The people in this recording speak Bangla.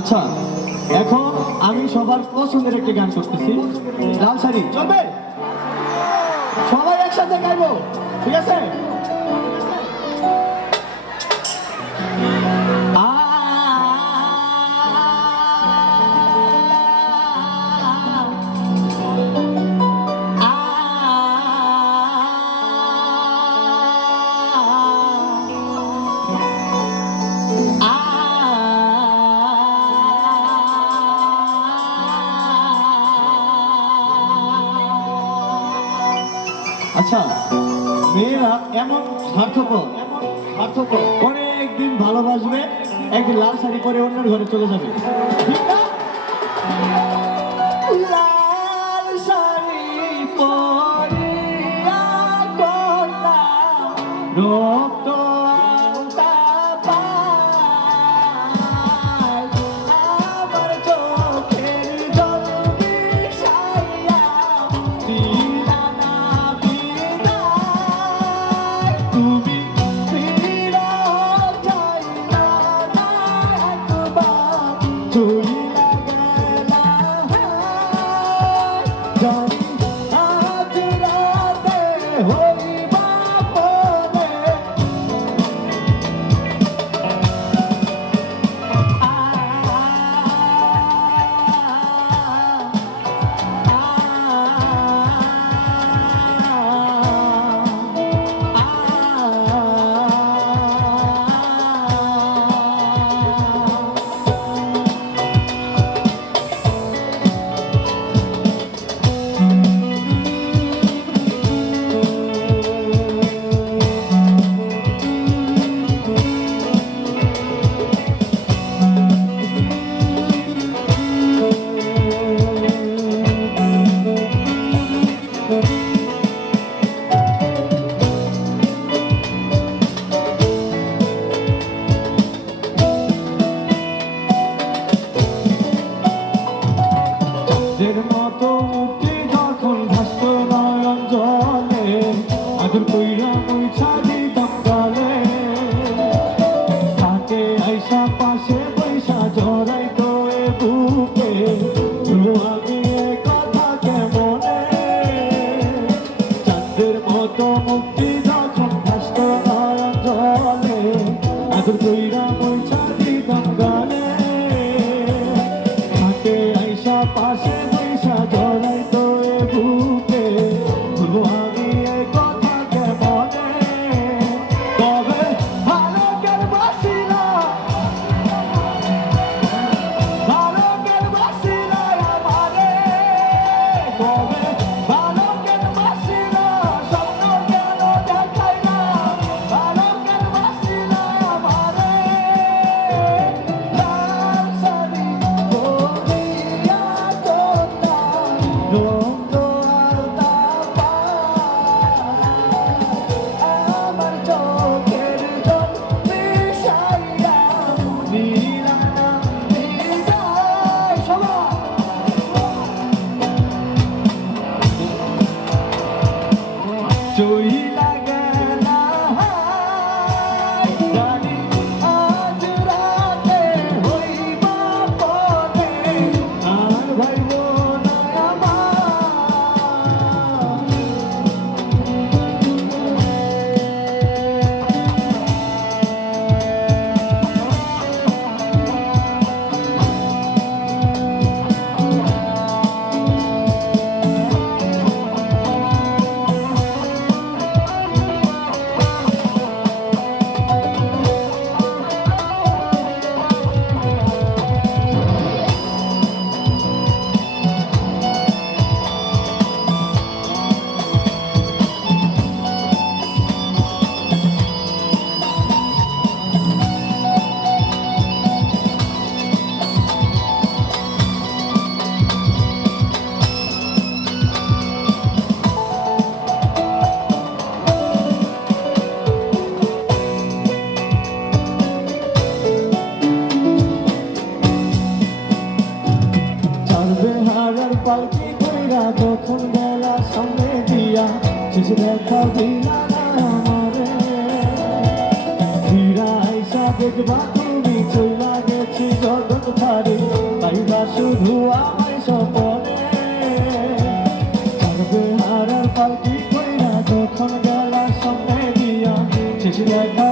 আচ্ছা, এখন আমি সবার পছন্দের একটি গান করতেছি। লাল শাড়ি চলবে? সবাই একসাথে গাইবো, ঠিক আছে? আচ্ছা, মেয়েরা এমন স্বার্থপর অনেক দিন ভালোবাসবে, একদিন লাল শাড়ি পরে অন্যের ঘরে চলে যাবে, ঠিক না? লাল শাড়ি পরিয়া কন্যা রক্ত আলতা পায়, আমার চোখের জল মিশাইয়া দিলা না বিদায়। তুমি ফিরাও যাইলা না একবার, চইলা গেলা জানি আজ রাতে হইবা পরে। চাঁদের মতো মুক্তি যখন ভাসত নয়ন জলে, আদর কইরা মুইছা দিতাম গালে, থাকে আইসা পাশে বৈশা জড়াইতো এ বুকে, আমি এ কথা কেমনে। চাঁদের মতো মুক্তি যখন ভাসত নয়ন জলে, আদর কইরা মুইছা দিতাম গালে, থাকে আইসা পাশে বৈশা জড়াইতো এ বুকে, ভুলবো আমি এই কথা কেমনে। তবে ভালো কেন বাসিলা আমারে, তবে ভালো কেন বাসিলা, স্বপ্ন কেন দেখাইলা, ভালো কেন বাসিলা আমারে। লাল শাড়ি পরিয়া কন্যা রক্ত আলতা পায়, আমার চোখের জল মিশাইয়া দিলা না বিদায়। সবাই চইলা গেলা জানি আজ রাতে হইবা পরে, আর ভাইব না আমার। পালকি কইরা তখন বেলা সামনে দিয়া, শেষ দেখা দিলা না আমারে। ফিরা আইসা দেখবা তুমি চইলা গেছি জগৎ ছাড়ি, বন্ধু আমায় স্বপনে পালকি কইরা তখন গেলা সামনে দিয়া শেষ দেখা